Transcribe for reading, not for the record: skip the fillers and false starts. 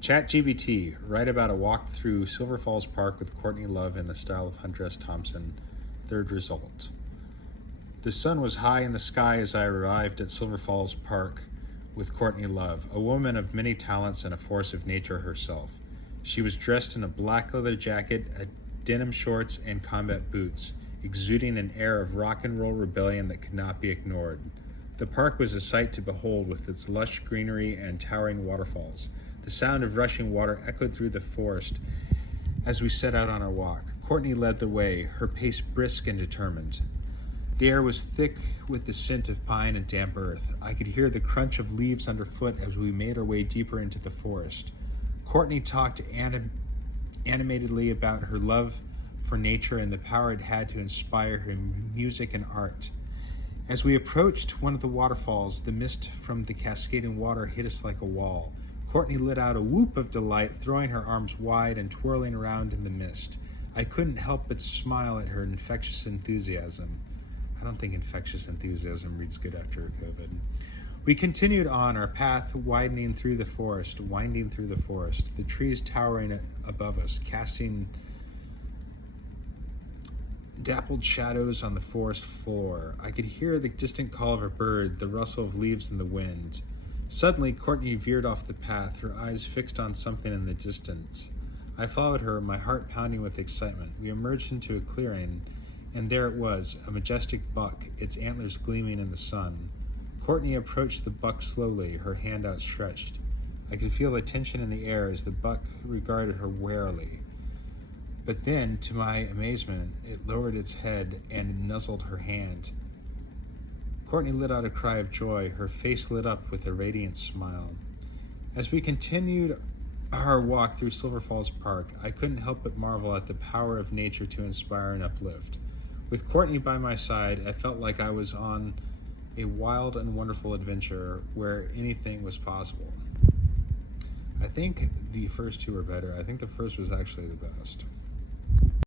ChatGPT, write about a walk through Silver Falls Park with Courtney Love in the style of Hunter S Thompson. Third result. The sun was high in the sky as I arrived at Silver Falls Park with Courtney Love, a woman of many talents and a force of nature herself. She was dressed in a black leather jacket, denim shorts, and combat boots, exuding an air of rock and roll rebellion that could not be ignored. The park was a sight to behold with its lush greenery and towering waterfalls. The sound of rushing water echoed through the forest as we set out on our walk. Courtney led the way, her pace brisk and determined. The air was thick with the scent of pine and damp earth. I could hear the crunch of leaves underfoot as we made our way deeper into the forest. Courtney talked animatedly about her love for nature and the power it had to inspire her music and art. As we approached one of the waterfalls, the mist from the cascading water hit us like a wall. Courtney let out a whoop of delight, throwing her arms wide and twirling around in the mist. I couldn't help but smile at her infectious enthusiasm. I don't think infectious enthusiasm reads good after COVID. We continued on, our path winding through the forest, the trees towering above us, casting dappled shadows on the forest floor. I could hear the distant call of a bird, the rustle of leaves in the wind. Suddenly, Courtney veered off the path, her eyes fixed on something in the distance. I followed her, my heart pounding with excitement. We emerged into a clearing, and there it was, a majestic buck, its antlers gleaming in the sun. Courtney approached the buck slowly, her hand outstretched. I could feel the tension in the air as the buck regarded her warily. But then, to my amazement, it lowered its head and nuzzled her hand. Courtney let out a cry of joy, her face lit up with a radiant smile. As we continued our walk through Silver Falls Park, I couldn't help but marvel at the power of nature to inspire and uplift. With Courtney by my side, I felt like I was on a wild and wonderful adventure where anything was possible. I think the first two were better. I think the first was actually the best.